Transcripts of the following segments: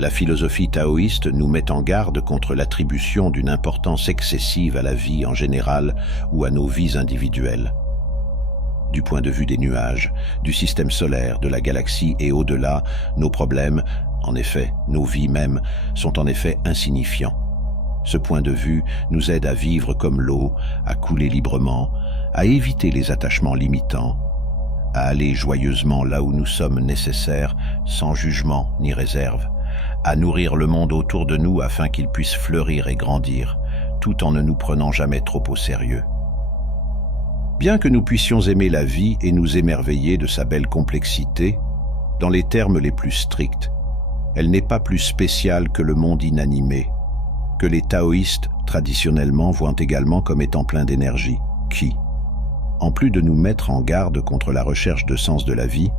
La philosophie taoïste nous met en garde contre l'attribution d'une importance excessive à la vie en général ou à nos vies individuelles. Du point de vue des nuages, du système solaire, de la galaxie et au-delà, nos problèmes, en effet, nos vies mêmes, sont en effet insignifiants. Ce point de vue nous aide à vivre comme l'eau, à couler librement, à éviter les attachements limitants, à aller joyeusement là où nous sommes nécessaires, sans jugement ni réserve, à nourrir le monde autour de nous afin qu'il puisse fleurir et grandir, tout en ne nous prenant jamais trop au sérieux. Bien que nous puissions aimer la vie et nous émerveiller de sa belle complexité, dans les termes les plus stricts, elle n'est pas plus spéciale que le monde inanimé, que les taoïstes traditionnellement voient également comme étant plein d'énergie, qui, en plus de nous mettre en garde contre la recherche de sens de la vie,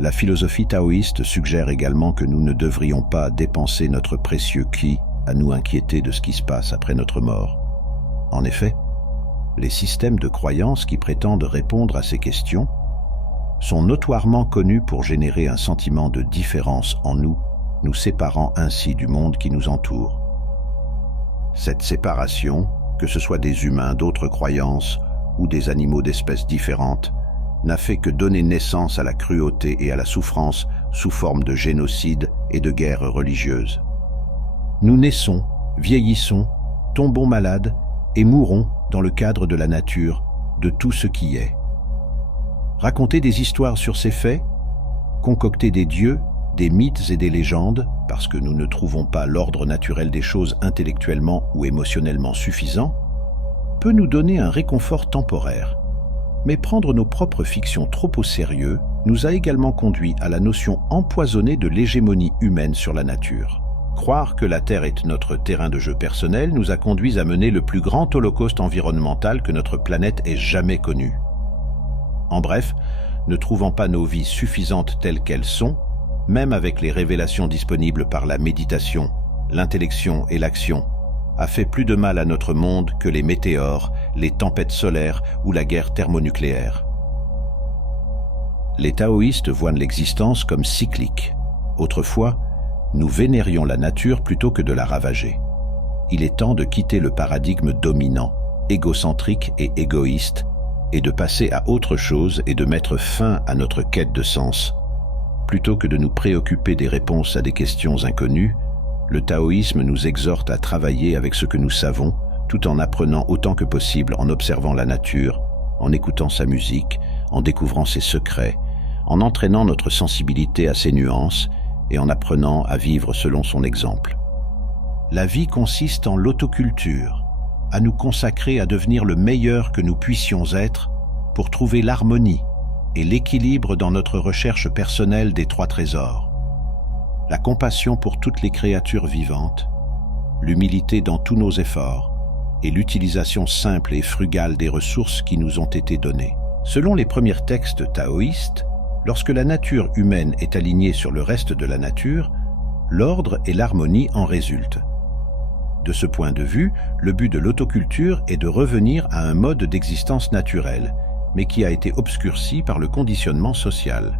la philosophie taoïste suggère également que nous ne devrions pas dépenser notre précieux ki à nous inquiéter de ce qui se passe après notre mort. En effet, les systèmes de croyances qui prétendent répondre à ces questions sont notoirement connus pour générer un sentiment de différence en nous, nous séparant ainsi du monde qui nous entoure. Cette séparation, que ce soit des humains d'autres croyances ou des animaux d'espèces différentes, n'a fait que donner naissance à la cruauté et à la souffrance sous forme de génocide et de guerres religieuses. Nous naissons, vieillissons, tombons malades et mourons dans le cadre de la nature, de tout ce qui est. Raconter des histoires sur ces faits, concocter des dieux, des mythes et des légendes, parce que nous ne trouvons pas l'ordre naturel des choses intellectuellement ou émotionnellement suffisant, peut nous donner un réconfort temporaire. Mais prendre nos propres fictions trop au sérieux nous a également conduit à la notion empoisonnée de l'hégémonie humaine sur la nature. Croire que la Terre est notre terrain de jeu personnel nous a conduits à mener le plus grand holocauste environnemental que notre planète ait jamais connu. En bref, ne trouvant pas nos vies suffisantes telles qu'elles sont, même avec les révélations disponibles par la méditation, l'intellection et l'action, a fait plus de mal à notre monde que les météores, les tempêtes solaires ou la guerre thermonucléaire. Les taoïstes voient l'existence comme cyclique. Autrefois, nous vénérions la nature plutôt que de la ravager. Il est temps de quitter le paradigme dominant, égocentrique et égoïste, et de passer à autre chose et de mettre fin à notre quête de sens. Plutôt que de nous préoccuper des réponses à des questions inconnues, le taoïsme nous exhorte à travailler avec ce que nous savons, tout en apprenant autant que possible, en observant la nature, en écoutant sa musique, en découvrant ses secrets, en entraînant notre sensibilité à ses nuances et en apprenant à vivre selon son exemple. La vie consiste en l'autoculture, à nous consacrer à devenir le meilleur que nous puissions être pour trouver l'harmonie et l'équilibre dans notre recherche personnelle des trois trésors. La compassion pour toutes les créatures vivantes, l'humilité dans tous nos efforts et l'utilisation simple et frugale des ressources qui nous ont été données. Selon les premiers textes taoïstes, lorsque la nature humaine est alignée sur le reste de la nature, l'ordre et l'harmonie en résultent. De ce point de vue, le but de l'autoculture est de revenir à un mode d'existence naturel, mais qui a été obscurci par le conditionnement social.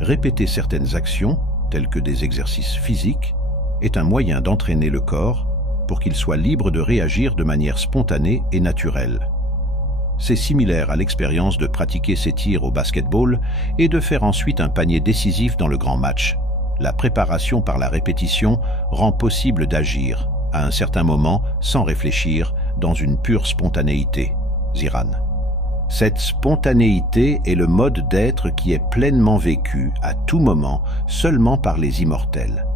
Répéter certaines actions, telles que des exercices physiques, est un moyen d'entraîner le corps pour qu'il soit libre de réagir de manière spontanée et naturelle. C'est similaire à l'expérience de pratiquer ses tirs au basketball et de faire ensuite un panier décisif dans le grand match. La préparation par la répétition rend possible d'agir, à un certain moment, sans réfléchir, dans une pure spontanéité. Ziran. Cette spontanéité est le mode d'être qui est pleinement vécu, à tout moment, seulement par les immortels.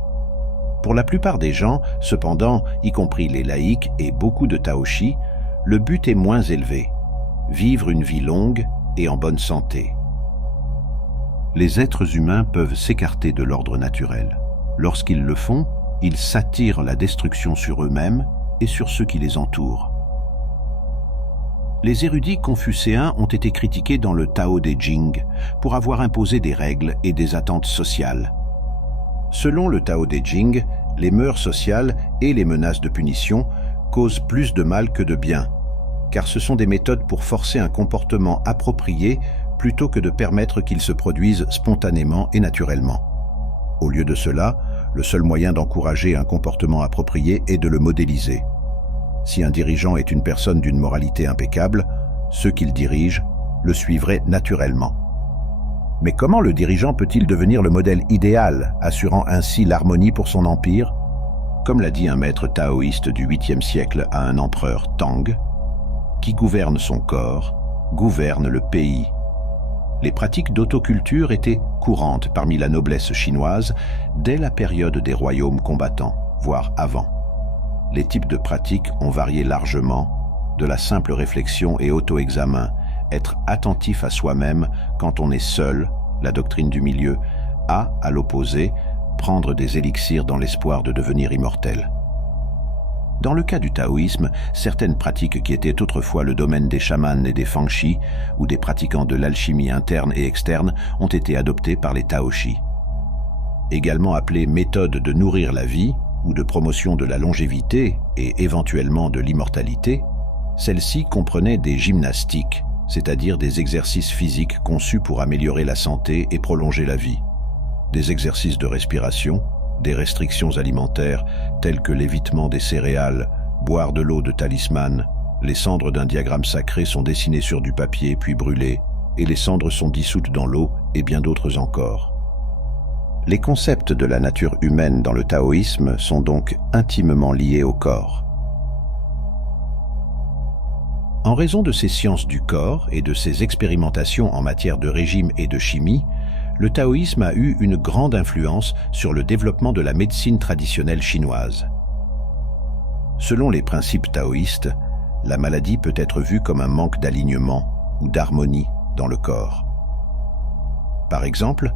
Pour la plupart des gens, cependant, y compris les laïcs et beaucoup de taoshi, le but est moins élevé. Vivre une vie longue et en bonne santé. Les êtres humains peuvent s'écarter de l'ordre naturel. Lorsqu'ils le font, ils s'attirent la destruction sur eux-mêmes et sur ceux qui les entourent. Les érudits confucéens ont été critiqués dans le Tao Te Ching pour avoir imposé des règles et des attentes sociales. Selon le Tao Te Ching, les mœurs sociales et les menaces de punition causent plus de mal que de bien, car ce sont des méthodes pour forcer un comportement approprié plutôt que de permettre qu'il se produise spontanément et naturellement. Au lieu de cela, Le seul moyen d'encourager un comportement approprié est de le modéliser. Si un dirigeant est une personne d'une moralité impeccable, ceux qu'il dirige le suivraient naturellement. Mais comment le dirigeant peut-il devenir le modèle idéal, assurant ainsi l'harmonie pour son empire? Comme l'a dit un maître taoïste du 8e siècle à un empereur Tang, qui gouverne son corps, gouverne le pays. Les pratiques d'autoculture étaient courantes parmi la noblesse chinoise dès la période des royaumes combattants, voire avant. Les types de pratiques ont varié largement, de la simple réflexion et auto-examen, être attentif à soi-même quand on est seul, la doctrine du milieu, à l'opposé, prendre des élixirs dans l'espoir de devenir immortel. Dans le cas du taoïsme, certaines pratiques qui étaient autrefois le domaine des chamans et des fangshi, ou des pratiquants de l'alchimie interne et externe, ont été adoptées par les taoshi. Également appelées méthodes de nourrir la vie, ou de promotion de la longévité et éventuellement de l'immortalité, celles-ci comprenaient des gymnastiques, c'est-à-dire des exercices physiques conçus pour améliorer la santé et prolonger la vie, des exercices de respiration, des restrictions alimentaires telles que l'évitement des céréales, boire de l'eau de talisman, les cendres d'un diagramme sacré sont dessinées sur du papier puis brûlées, et les cendres sont dissoutes dans l'eau et bien d'autres encore. Les concepts de la nature humaine dans le taoïsme sont donc intimement liés au corps. En raison de ses sciences du corps et de ses expérimentations en matière de régime et de chimie, le taoïsme a eu une grande influence sur le développement de la médecine traditionnelle chinoise. Selon les principes taoïstes, la maladie peut être vue comme un manque d'alignement ou d'harmonie dans le corps. Par exemple,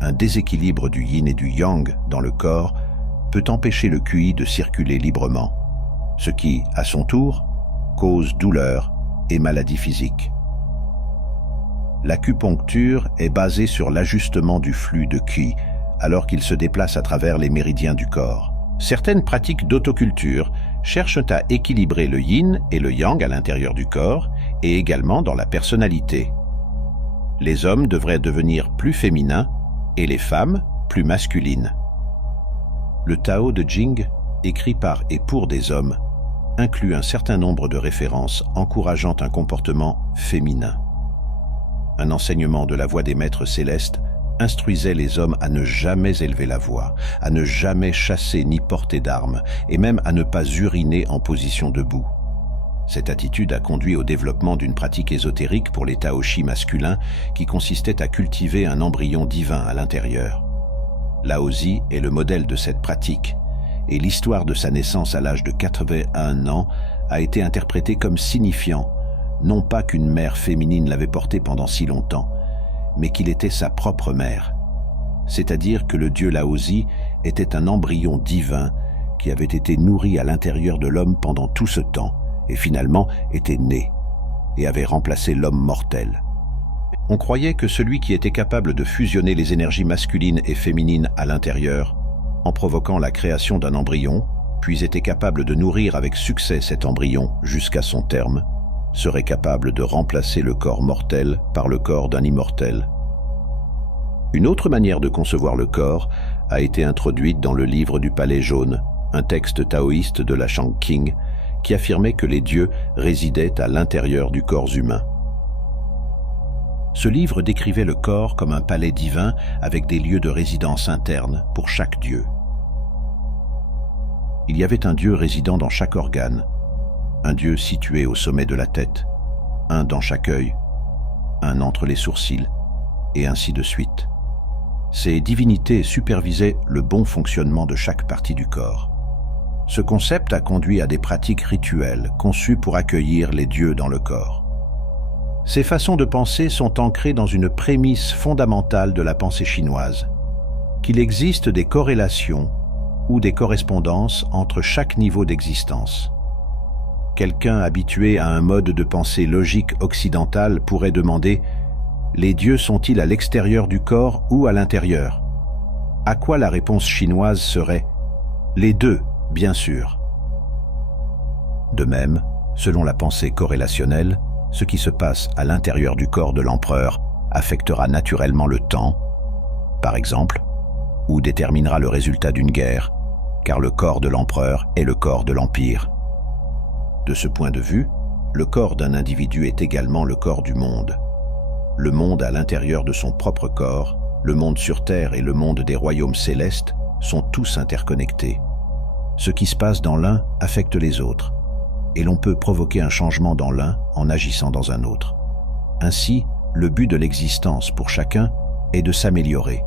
un déséquilibre du yin et du yang dans le corps peut empêcher le QI de circuler librement, ce qui, à son tour, cause douleur et maladie physique. L'acupuncture est basée sur l'ajustement du flux de qi alors qu'il se déplace à travers les méridiens du corps. Certaines pratiques d'autoculture cherchent à équilibrer le yin et le yang à l'intérieur du corps et également dans la personnalité. Les hommes devraient devenir plus féminins et les femmes plus masculines. Le Tao de Jing, écrit par et pour des hommes, inclut un certain nombre de références encourageant un comportement féminin. Un enseignement de la voix des maîtres célestes instruisait les hommes à ne jamais élever la voix, à ne jamais chasser ni porter d'armes, et même à ne pas uriner en position debout. Cette attitude a conduit au développement d'une pratique ésotérique pour les taoshi masculins qui consistait à cultiver un embryon divin à l'intérieur. Laozi est le modèle de cette pratique, et l'histoire de sa naissance à l'âge de 81 ans a été interprétée comme signifiant non pas qu'une mère féminine l'avait porté pendant si longtemps, mais qu'il était sa propre mère. C'est-à-dire que le dieu Laozi était un embryon divin qui avait été nourri à l'intérieur de l'homme pendant tout ce temps, et finalement était né, et avait remplacé l'homme mortel. On croyait que celui qui était capable de fusionner les énergies masculines et féminines à l'intérieur, en provoquant la création d'un embryon, puis était capable de nourrir avec succès cet embryon jusqu'à son terme, serait capable de remplacer le corps mortel par le corps d'un immortel. Une autre manière de concevoir le corps a été introduite dans le livre du Palais jaune, un texte taoïste de la Shangqing qui affirmait que les dieux résidaient à l'intérieur du corps humain. Ce livre décrivait le corps comme un palais divin avec des lieux de résidence interne pour chaque dieu. Il y avait un dieu résidant dans chaque organe, un dieu situé au sommet de la tête, un dans chaque œil, un entre les sourcils, et ainsi de suite. Ces divinités supervisaient le bon fonctionnement de chaque partie du corps. Ce concept a conduit à des pratiques rituelles conçues pour accueillir les dieux dans le corps. Ces façons de penser sont ancrées dans une prémisse fondamentale de la pensée chinoise, qu'il existe des corrélations ou des correspondances entre chaque niveau d'existence. Quelqu'un habitué à un mode de pensée logique occidental pourrait demander « Les dieux sont-ils à l'extérieur du corps ou à l'intérieur ?» À quoi la réponse chinoise serait « Les deux, bien sûr ». De même, selon la pensée corrélationnelle, ce qui se passe à l'intérieur du corps de l'empereur affectera naturellement le temps. Par exemple, ou déterminera le résultat d'une guerre, car le corps de l'empereur est le corps de l'empire. De ce point de vue, le corps d'un individu est également le corps du monde. Le monde à l'intérieur de son propre corps, le monde sur Terre et le monde des royaumes célestes sont tous interconnectés. Ce qui se passe dans l'un affecte les autres, et l'on peut provoquer un changement dans l'un en agissant dans un autre. Ainsi, le but de l'existence pour chacun est de s'améliorer,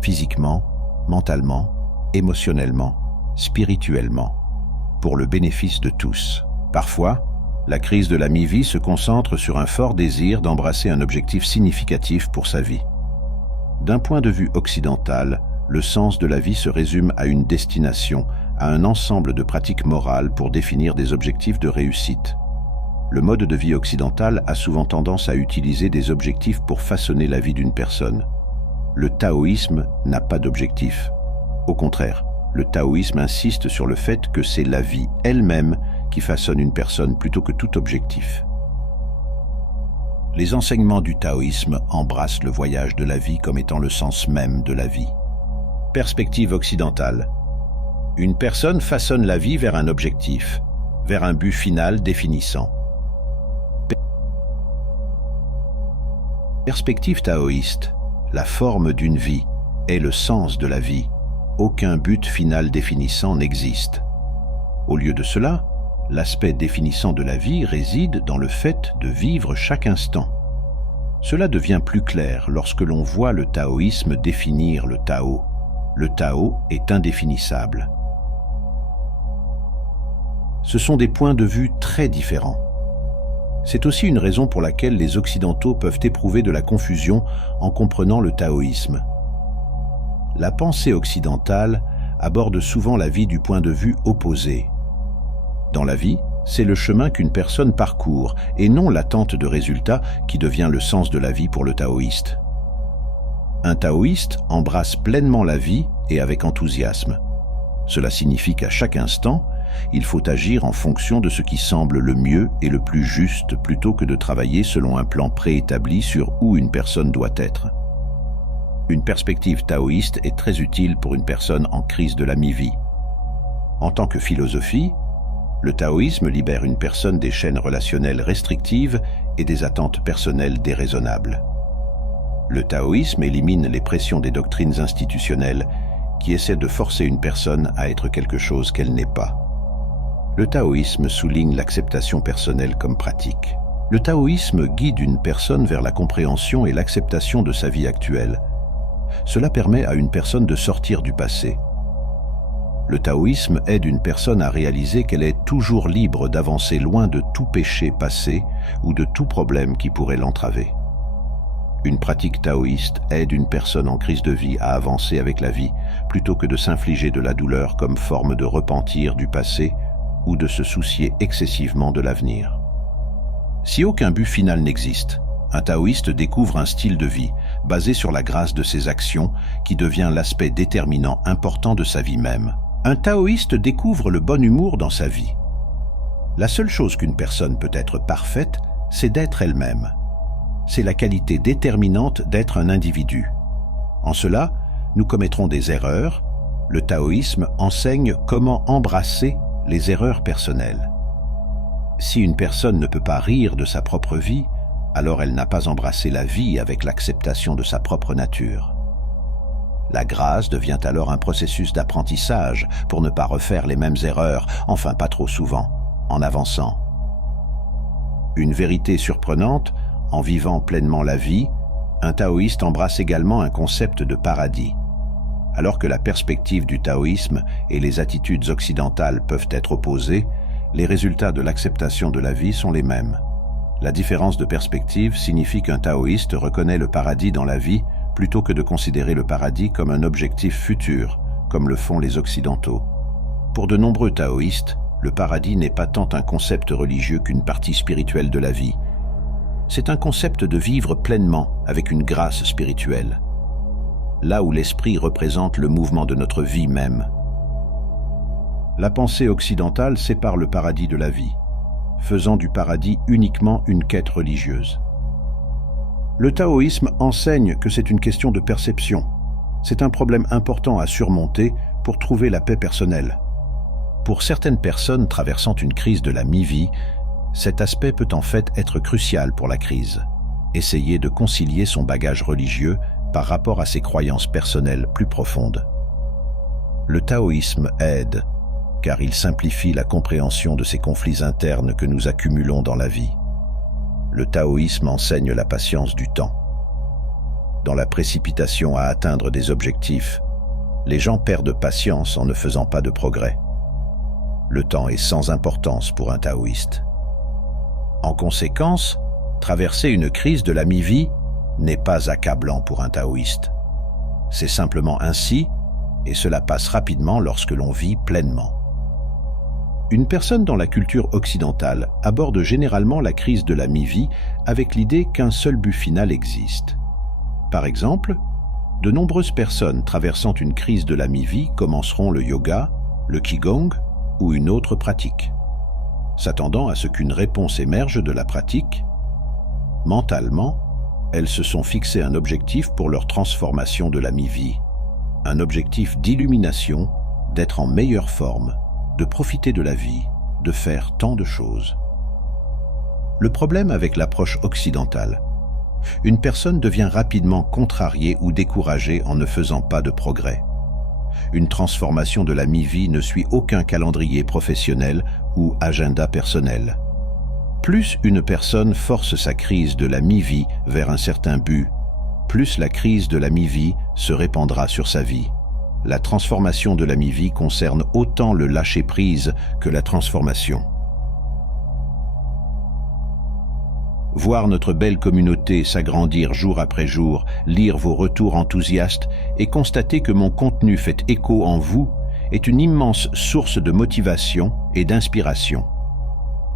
physiquement, mentalement, émotionnellement, spirituellement, pour le bénéfice de tous. Parfois, la crise de la mi-vie se concentre sur un fort désir d'embrasser un objectif significatif pour sa vie. D'un point de vue occidental, le sens de la vie se résume à une destination, à un ensemble de pratiques morales pour définir des objectifs de réussite. Le mode de vie occidental a souvent tendance à utiliser des objectifs pour façonner la vie d'une personne. Le taoïsme n'a pas d'objectif. Au contraire, le taoïsme insiste sur le fait que c'est la vie elle-même qui façonne une personne plutôt que tout objectif. Les enseignements du taoïsme embrassent le voyage de la vie comme étant le sens même de la vie. Perspective occidentale. Une personne façonne la vie vers un objectif, vers un but final définissant. Perspective taoïste. La forme d'une vie est le sens de la vie. Aucun but final définissant n'existe. Au lieu de cela, l'aspect définissant de la vie réside dans le fait de vivre chaque instant. Cela devient plus clair lorsque l'on voit le taoïsme définir le Tao. Le Tao est indéfinissable. Ce sont des points de vue très différents. C'est aussi une raison pour laquelle les Occidentaux peuvent éprouver de la confusion en comprenant le taoïsme. La pensée occidentale aborde souvent la vie du point de vue opposé. Dans la vie, c'est le chemin qu'une personne parcourt et non l'attente de résultats qui devient le sens de la vie pour le taoïste. Un taoïste embrasse pleinement la vie et avec enthousiasme. Cela signifie qu'à chaque instant, il faut agir en fonction de ce qui semble le mieux et le plus juste plutôt que de travailler selon un plan préétabli sur où une personne doit être. Une perspective taoïste est très utile pour une personne en crise de la mi-vie. En tant que philosophie, le taoïsme libère une personne des chaînes relationnelles restrictives et des attentes personnelles déraisonnables. Le taoïsme élimine les pressions des doctrines institutionnelles qui essaient de forcer une personne à être quelque chose qu'elle n'est pas. Le taoïsme souligne l'acceptation personnelle comme pratique. Le taoïsme guide une personne vers la compréhension et l'acceptation de sa vie actuelle. Cela permet à une personne de sortir du passé. Le taoïsme aide une personne à réaliser qu'elle est toujours libre d'avancer loin de tout péché passé ou de tout problème qui pourrait l'entraver. Une pratique taoïste aide une personne en crise de vie à avancer avec la vie, plutôt que de s'infliger de la douleur comme forme de repentir du passé ou de se soucier excessivement de l'avenir. Si aucun but final n'existe, un taoïste découvre un style de vie basé sur la grâce de ses actions qui devient l'aspect déterminant important de sa vie même. Un taoïste découvre le bon humour dans sa vie. La seule chose qu'une personne peut être parfaite, c'est d'être elle-même. C'est la qualité déterminante d'être un individu. En cela, nous commettrons des erreurs. Le taoïsme enseigne comment embrasser les erreurs personnelles. Si une personne ne peut pas rire de sa propre vie, alors elle n'a pas embrassé la vie avec l'acceptation de sa propre nature. La grâce devient alors un processus d'apprentissage pour ne pas refaire les mêmes erreurs, enfin pas trop souvent, en avançant. Une vérité surprenante, en vivant pleinement la vie, un taoïste embrasse également un concept de paradis. Alors que la perspective du taoïsme et les attitudes occidentales peuvent être opposées, les résultats de l'acceptation de la vie sont les mêmes. La différence de perspective signifie qu'un taoïste reconnaît le paradis dans la vie plutôt que de considérer le paradis comme un objectif futur, comme le font les Occidentaux. Pour de nombreux taoïstes, le paradis n'est pas tant un concept religieux qu'une partie spirituelle de la vie. C'est un concept de vivre pleinement avec une grâce spirituelle, là où l'esprit représente le mouvement de notre vie même. La pensée occidentale sépare le paradis de la vie, faisant du paradis uniquement une quête religieuse. Le taoïsme enseigne que c'est une question de perception, C'est un problème important à surmonter pour trouver la paix personnelle. Pour certaines personnes traversant une crise de la mi-vie, cet aspect peut en fait être crucial pour la crise. Essayer de concilier son bagage religieux par rapport à ses croyances personnelles plus profondes. Le taoïsme aide, car il simplifie la compréhension de ces conflits internes que nous accumulons dans la vie. Le taoïsme enseigne la patience du temps. Dans la précipitation à atteindre des objectifs, les gens perdent patience en ne faisant pas de progrès. Le temps est sans importance pour un taoïste. En conséquence, traverser une crise de la mi-vie n'est pas accablant pour un taoïste. C'est simplement ainsi, et cela passe rapidement lorsque l'on vit pleinement. Une personne dans la culture occidentale aborde généralement la crise de la mi-vie avec l'idée qu'un seul but final existe. Par exemple, de nombreuses personnes traversant une crise de la mi-vie commenceront le yoga, le qigong ou une autre pratique. S'attendant à ce qu'une réponse émerge de la pratique, mentalement, elles se sont fixées un objectif pour leur transformation de la mi-vie, un objectif d'illumination, d'être en meilleure forme, de profiter de la vie, de faire tant de choses. Le problème avec l'approche occidentale, une personne devient rapidement contrariée ou découragée en ne faisant pas de progrès. Une transformation de la mi-vie ne suit aucun calendrier professionnel ou agenda personnel. Plus une personne force sa crise de la mi-vie vers un certain but, plus la crise de la mi-vie se répandra sur sa vie. La transformation de la mi-vie concerne autant le lâcher-prise que la transformation. Voir notre belle communauté s'agrandir jour après jour, lire vos retours enthousiastes et constater que mon contenu fait écho en vous est une immense source de motivation et d'inspiration.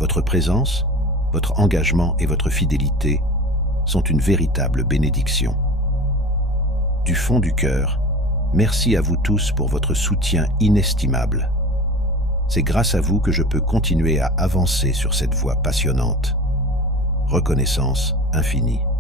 Votre présence, votre engagement et votre fidélité sont une véritable bénédiction. Du fond du cœur, merci à vous tous pour votre soutien inestimable. C'est grâce à vous que je peux continuer à avancer sur cette voie passionnante. Reconnaissance infinie.